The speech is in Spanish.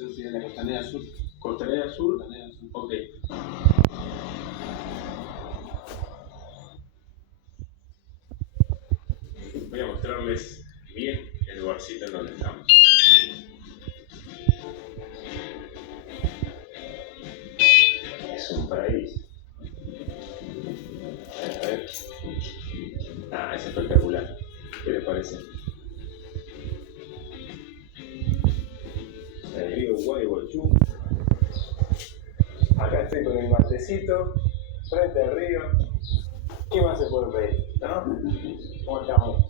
Esto sería la Costanera Sur. Costanera Sur. Costanera Sur. Ok. Voy a mostrarles bien el lugarcito en donde estamos. Es un paraíso. A ver. Ah, es espectacular. ¿Qué les parece? El río Gualeguaychú. Acá estoy con el matecito, frente al río. ¿Qué más se puede pedir? ¿No? ¿Cómo estamos?